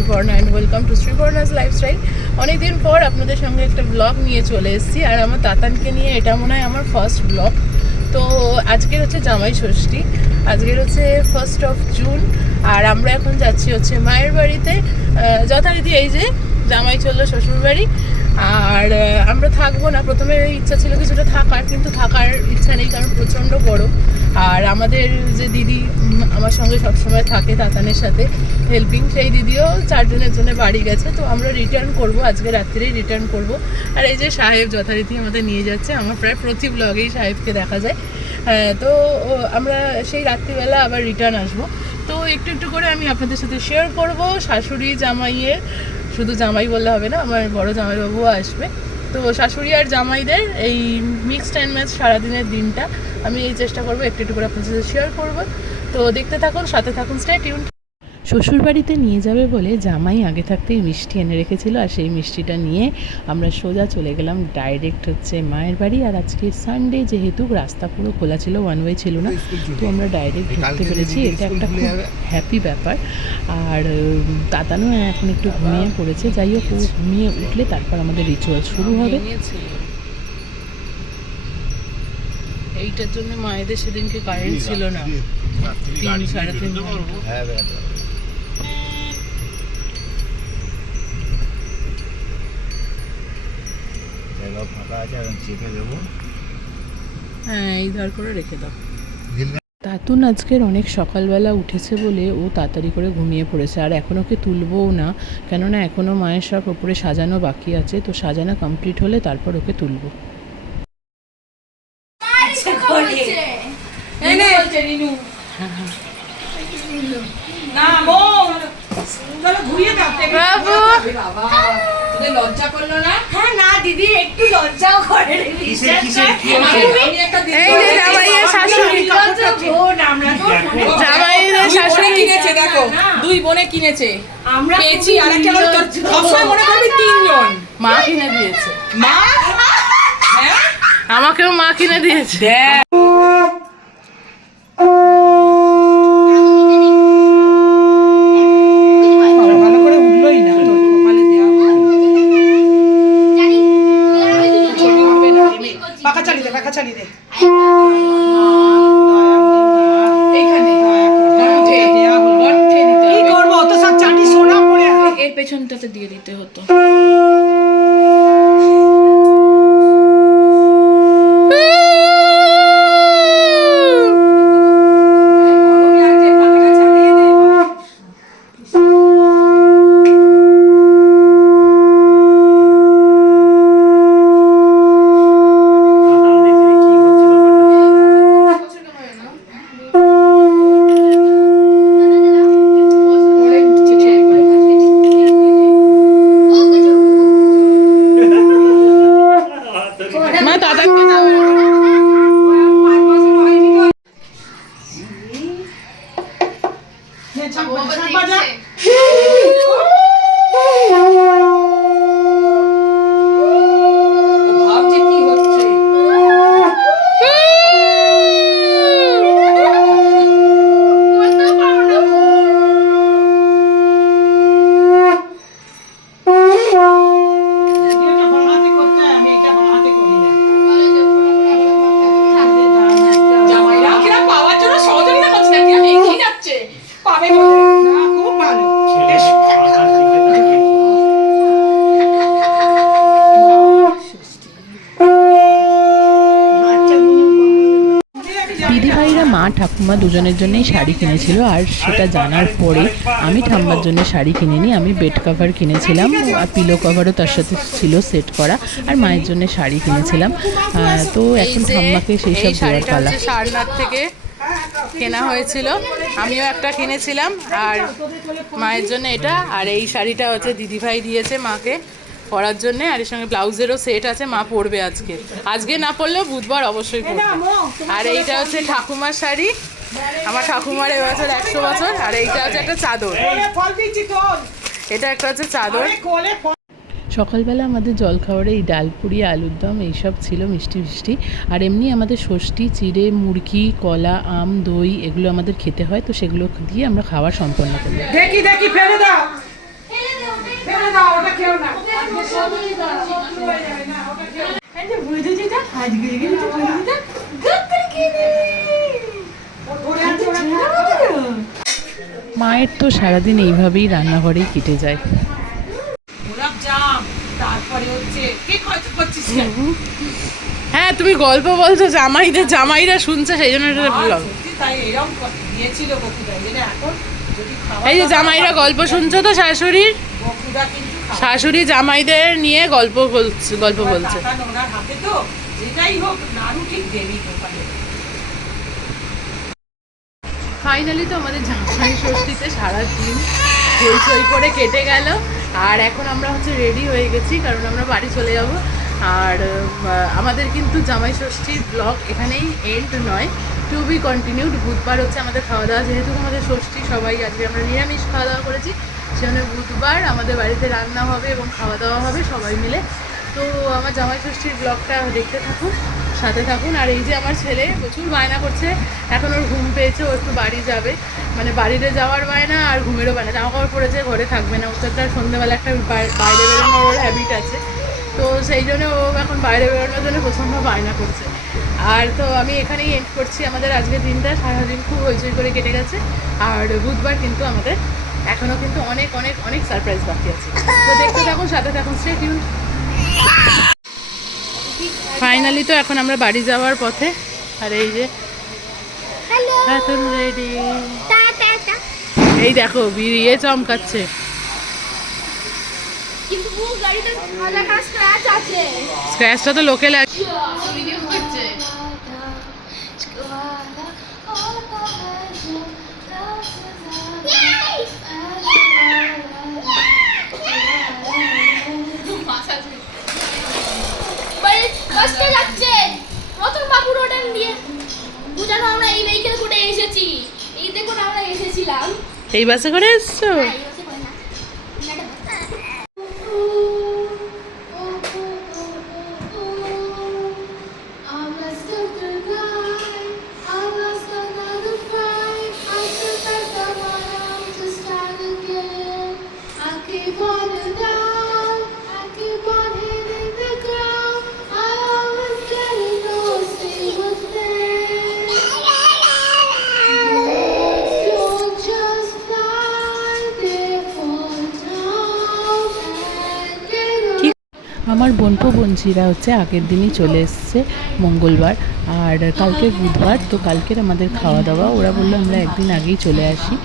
Sriparna and welcome to Sriparna's lifestyle অনেকদিন পর আপনাদের সঙ্গে একটা ব্লগ নিয়ে চলে এসেছি, আর আমার তাতানকে নিয়ে এটা মনে হয় আমার ফার্স্ট ব্লগ তো আজকের হচ্ছে জামাই ষষ্ঠী, আজকের হচ্ছে ফার্স্ট অফ জুন আর আমরা এখন যাচ্ছি হচ্ছে মায়ের বাড়িতে। যথারীতি এই যে জামাই চলল শ্বশুর বাড়ি আর আমরা থাকব না। প্রথমে ইচ্ছা ছিল কিছুটা থাকার কিন্তু থাকার ইচ্ছা নেই কারণ প্রচণ্ড গরম। আর আমাদের যে দিদি আমার সঙ্গে সবসময় থাকে তাতানের সাথে হেল্পিং সেই দিদিও চারজনের জন্য বাড়ি গেছে। তো আমরা রিটার্ন করব আজকে রাত্রেই রিটার্ন করব। আর এই যে সাহেব যথারীতি আমাদের নিয়ে যাচ্ছে আমার প্রায় প্রতি ব্লগেই সাহেবকে দেখা যায়। হ্যাঁ, তো আমরা সেই রাত্রিবেলা আবার রিটার্ন আসব। তো একটু একটু করে আমি আপনাদের সাথে শেয়ার করব শাশুড়ি জামাইয়ের শুধু জামাই বললে হবে না, আমার বড় জামাইবাবুও আসবে। তো শাশুড়ি আর জামাইদের এই মিক্সড অ্যান্ড ম্যাচ সারাদিনের দিনটা আমি এই চেষ্টা করব, একটু একটু করে আপনাদের সাথে শেয়ার করব। তো দেখতে থাকুন, সাথে থাকুন স্টে টিউন শ্বশুরবাড়িতে নিয়ে যাবে বলে জামাই আগে থাকতেই মিষ্টি এনে রেখেছিল আর সেই মিষ্টিটা নিয়ে আমরা সোজা চলে গেলাম ডাইরেক্ট হচ্ছে মায়ের বাড়ি। আর আজকে সানডে যেহেতু রাস্তা পুরো খোলা ছিল ওয়ান ওয়ে ছিল না তো আমরা ডাইরেক্ট ঢুকতে পেরেছি। এটা একটা খুব হ্যাপি ব্যাপার। আর উম, তাতানও এখন একটু ঘুমিয়ে পড়েছে। যাই হোক ঘুমিয়ে উঠলে তারপর আমাদের রিচুয়াল শুরু হবে। এইটার জন্য মায়েদের সেদিনকে কারেন্ট ছিল না। তিন সাড়ে তিন ঘণ্টা। হ্যাঁ। জায়গা ফাঁকা আছে এখন চেপে দেবো। হ্যাঁ এই ধার করে রেখে দাও। তাতুন আজকের অনেক সকালবেলা উঠেছে বলে ও তাড়াতাড়ি করে ঘুমিয়ে পড়েছে আর এখন ওকে তুলবও না কেননা এখনও মায়ের সব ওপরে সাজানো বাকি আছে তো সাজানো কমপ্লিট হলে তারপর ওকে তুলবো। না বাবু। লজ্জা করল না? হ্যাঁ না দিদি একটু লজ্জাও করে দুই বোনে কিনেছে দেখো। দুই বোনে কিনেছে। আমরা পেয়েছি আর একটা করে তোর সবসময় মনে করবি তিনজন। মা কিনে দিয়েছে। মা? হ্যাঁ? আমাকেও মা কিনে দিয়েছে। 我不吃你吃 মা ঠাকুমা দুজনের জন্যই শাড়ি কিনেছিল আর সেটা জানার পরে আমি ঠাম্মার জন্য শাড়ি কিনিনি আমি বেড কভার কিনেছিলাম আর পিলো কভারও তার সাথে ছিল সেট করা আর মায়ের জন্য শাড়ি কিনেছিলাম। তো এখন ঠাম্মাকে সেই সব দেওয়ার পালা। সারনাথ থেকে কেনা হয়েছিল। আমিও একটা কিনেছিলাম আর মায়ের জন্য এটা। আর এই শাড়িটা হচ্ছে দিদিভাই দিয়েছে মাকে। পরার জন্য আর এর সঙ্গে ব্লাউজেরও সেট আছে মা পরবে আজকে। আজকে না পরলেও বুধবার অবশ্যই পরবে। আর এইটা হচ্ছে ঠাকুমার শাড়ি। আমার ঠাকুমার এবছর একশো বছর আর এইটা হচ্ছে একটা চাদর। এটা একটা হচ্ছে চাদর। সকালবেলা আমাদের জলখাবারে এই ডালপুরি আলুর দম এইসব ছিল মিষ্টি মিষ্টি। আর এমনি আমাদের ষষ্ঠী চিড়ে মুরগি কলা আম দই এগুলো আমাদের খেতে হয় তো সেগুলো দিয়ে আমরা খাওয়া সম্পন্ন করি। দেখি দেখি ফেলে দাও। মায়ের তো সারাদিন এইভাবেই রান্নাঘরেই কেটে যায়। হ্যাঁ তুমি গল্প বলছো জামাইদের জামাইরা শুনছে সেই জন্য এটা এই যে জামাইরা গল্প শুনছো তো শাশুড়ির? শাশুড়ি জামাইদের নিয়ে গল্প বলছে গল্প বলছে। ফাইনালি তো আমাদের জামাই ষষ্ঠীতে সারাদিন হইচই করে কেটে গেল। আর এখন আমরা হচ্ছে রেডি হয়ে গেছি কারণ আমরা বাড়ি চলে যাব। আর আমাদের কিন্তু জামাই ষষ্ঠীর ব্লগ এখানেই এন্ড নয়। টু বি কন্টিনিউড বুধবার হচ্ছে আমাদের খাওয়া দাওয়া। যেহেতু আমাদের ষষ্ঠী সবাই আজকে আমরা নিরামিষ খাওয়া দাওয়া করেছি। সেজন্য বুধবার আমাদের বাড়িতে রান্না হবে এবং খাওয়া দাওয়া হবে সবাই মিলে। তো আমার জামাই ষষ্ঠীর ব্লগটা দেখতে থাকুন, সাথে থাকুন। আর এই যে আমার ছেলে প্রচুর বায়না করছে, এখন ওর ঘুম পেয়েছে, ও একটু বাড়ি যাবে। মানে বাড়িতে যাওয়ার বায়না আর ঘুমেরও বায়না। জামা কাপড় পরেছে, ঘরে থাকবে না। ও তো একটা সন্ধ্যেবেলা একটা বাইরে বেরোনোর ওর হ্যাবিট আছে। তো সেই জন্য ও এখন বাইরে বেরোনোর জন্য প্রচণ্ড বায়না করছে। আর তো আমি এখানেই এন্ড করছি আমাদের আজকের দিনটা। সারাদিন খুব হইচই করে কেটে গেছে। আর বুধবার কিন্তু আমাদের এখনও কিন্তু অনেক অনেক অনেক সারপ্রাইজ বাকি আছে। তো দেখতে থাকুন সাথে থাকুন স্টে টিউন ফাইনালি তো এখন আমরা বাড়ি যাওয়ার পথে। আর এই যে রেডি এই দেখো বিয়ে চমকাচ্ছে। স্ক্র্যাচটা তো লোকে লাগে এবারে বাসটা যাচ্ছে নতুন বাবু রোডেন দিয়ে। বুঝানো আমরা এই ভেহিকেল করে এসেছি। এই দেখুন আমরা এসেছিলাম। এই বাসে করে এসছো? আমার বোনপো বোনঝিরা হচ্ছে আগের দিনই চলে এসছে মঙ্গলবার আর কালকে বুধবার তো কালকের আমাদের খাওয়া দাওয়া ওরা বললো আমরা একদিন আগেই চলে আসি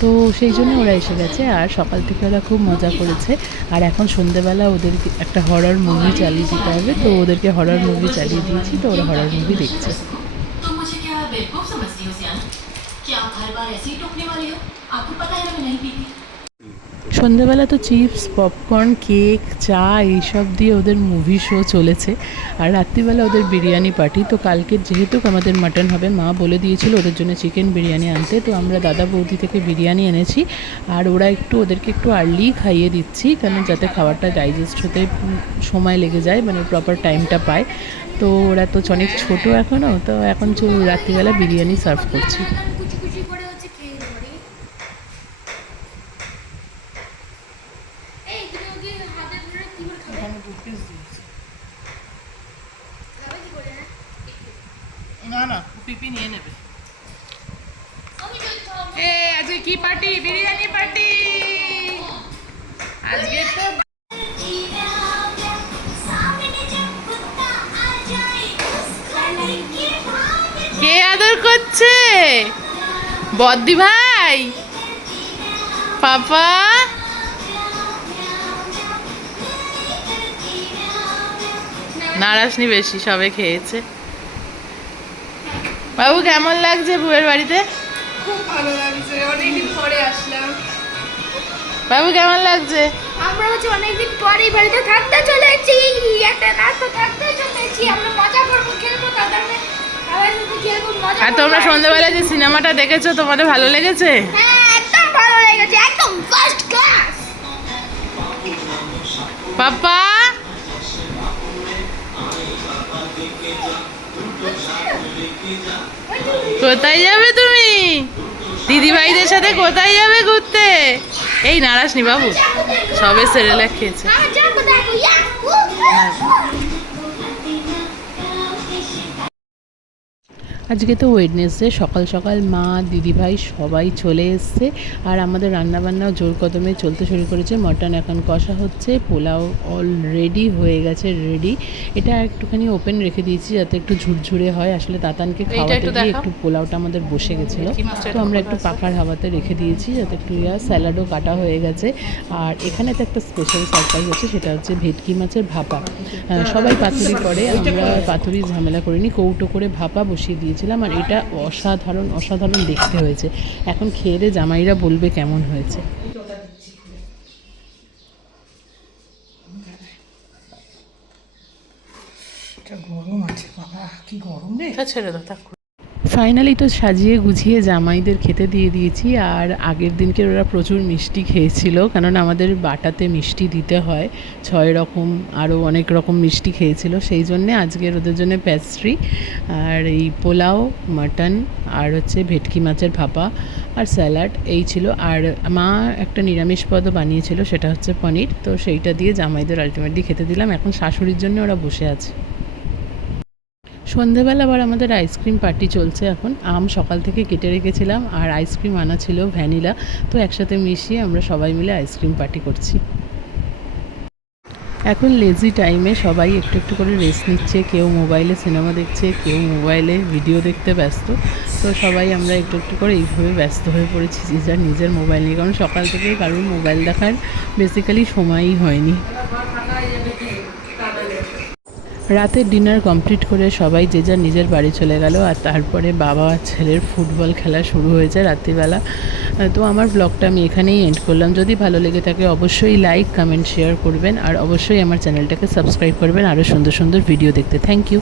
তো সেই জন্য ওরা এসে গেছে আর সকাল থেকে ওরা খুব মজা করেছে আর এখন সন্ধেবেলা ওদেরকে একটা হরর মুভি চালিয়ে দিতে হবে তো ওদেরকে হরর মুভি চালিয়ে দিয়েছি তো ওরা হরর মুভি দেখছে तुम मुझे क्या बेवकूफ समझती हो सियाना क्या आप हर बार ऐसे ही टोकने वाली हो आपको पता है ना मैं नहीं पीती সন্ধেবেলা তো চিপস, পপকর্ন, কেক, চা এইসব দিয়ে ওদের মুভি শো চলেছে। আর রাত্রিবেলা ওদের বিরিয়ানি পার্টি তো কালকে যেহেতু আমাদের মাটন হবে, মা বলে দিয়েছিল ওদের জন্য চিকেন বিরিয়ানি আনতে। তো আমরা দাদা বৌদি থেকে বিরিয়ানি এনেছি। আর ওরা একটু ওদেরকে একটু আর্লি খাইয়ে দিচ্ছি, কেন যাতে খাবারটা ডাইজেস্ট হতে সময় লেগে যায় মানে প্রপার টাইমটা পায়। তো ওরা তো অনেক ছোটো এখনও তো এখন রাত্রিবেলা বিরিয়ানি সার্ভ করছি কুচি কুচি করে হচ্ছে খেয়ে ধরি এই তুমি ওকে হাতে ধরে কি করে করে হ্যাঁ? না না পিপি নিয়ে নেবে এ আজকে কি পার্টি বিরিয়ানি পার্টি আজকে তো কে আদর করছে বদ্দি ভাই পাপা নারাসনি বেশি সবে খেয়েছে। বাবু কেমন লাগছে বুয়ের বাড়িতে? খুব ভালো লাগছে অনেকদিন পরে আসলাম। বাবু কেমন লাগছে? আমরা হচ্ছে অনেকদিন পরে বাড়িতে থাকতে চলেছি একটা রাত তো থাকতে চলেছি আমরা মজা করব খেলব মজা আর তোমরা করব। সন্ধ্যাবেলায় যে সিনেমাটা দেখেছ তোমাদের ভালো লেগেছে? হ্যাঁ একদম ভালো লেগেছে একদম ফার্স্ট ক্লাস পাপা কোথায় যাবে তুমি? দিদি ভাইদের সাথে কোথায় যাবে ঘুরতে? এই নারাসনি বাবু সবে সেরেলাক খেয়েছে। আজকে তো ওয়েডনেসডে সকাল সকাল মা দিদিভাই সবাই চলে এসছে। আর আমাদের রান্নাবান্নাও জোর কদমে চলতে শুরু করেছে। মটন এখন কষা হচ্ছে পোলাও অলরেডি হয়ে গেছে রেডি এটা একটুখানি ওপেন রেখে দিয়েছি যাতে একটু ঝুরঝুরে হয়। আসলে তাতানকে খাওয়াতে গিয়ে একটু পোলাওটা আমাদের বসে গেছিল। তো আমরা একটু পাখার হাওয়াতে রেখে দিয়েছি যাতে একটু ইয়া স্যালাডও কাটা হয়ে গেছে। আর এখানে তো একটা স্পেশাল সারপ্রাইজ হচ্ছে সেটা হচ্ছে ভেটকি মাছের ভাপা। সবাই পাতুরি করে আমরা পাতুরি ঝামেলা করিনি কৌটো করে ভাপা বসিয়ে দিয়েছিলাম আর এটা অসাধারণ অসাধারণ দেখতে হয়েছে। এখন খেয়ে জামাইরা বলবে কেমন হয়েছে। এটা গরম আছে বাবা কি গরম রে। ছেড়ে দাও ফাইনালি তো সাজিয়ে গুছিয়ে জামাইদের খেতে দিয়ে দিয়েছি, আর আগের দিনকে ওরা প্রচুর মিষ্টি খেয়েছিল কারণ আমাদের বাটাতে মিষ্টি দিতে হয়। ছয় রকম, আরও অনেক রকম মিষ্টি খেয়েছিল, সেই জন্যে আজকের ওদের জন্য প্যাস্ট্রি আর এই পোলাও মাটন আর হচ্ছে ভেটকি মাছের ভাপা, আর স্যালাড এই ছিল। আর মা একটা নিরামিষ পদও বানিয়েছিল, সেটা হচ্ছে পনির, তো সেইটা দিয়ে জামাইদের আলটিমেটলি খেতে দিলাম। এখন শাশুড়ির জন্য ওরা বসে আছে। সন্ধেবেলা আবার আমাদের আইসক্রিম পার্টি চলছে এখন। আম সকাল থেকে কেটে রেখেছিলাম আর আইসক্রিম আনা ছিল ভ্যানিলা তো একসাথে মিশিয়ে আমরা সবাই মিলে আইসক্রিম পার্টি করছি। এখন লেজি টাইমে সবাই একটু একটু করে রেস্ট নিচ্ছে, কেউ মোবাইলে সিনেমা দেখছে, কেউ মোবাইলে ভিডিও দেখতে ব্যস্ত। তো সবাই আমরা একটু একটু করে এইভাবে ব্যস্ত হয়ে পড়েছি যে যার নিজের মোবাইল নিয়ে কারণ সকাল থেকে কারোর মোবাইল দেখার বেসিক্যালি সময়ই হয়নি। রাতের ডিনার কমপ্লিট করে সবাই যে যার নিজের বাড়ি চলে গেল আর তারপরে বাবা আর ছেলের ফুটবল খেলা শুরু হয়েছে রাত্রিবেলা। তো আমার ব্লগটা আমি এখানেই এন্ড করলাম। যদি ভালো লেগে থাকে অবশ্যই লাইক কমেন্ট শেয়ার করবেন আর অবশ্যই আমার চ্যানেলটাকে সাবস্ক্রাইব করবেন। আরও সুন্দর সুন্দর ভিডিও দেখতে। Thank you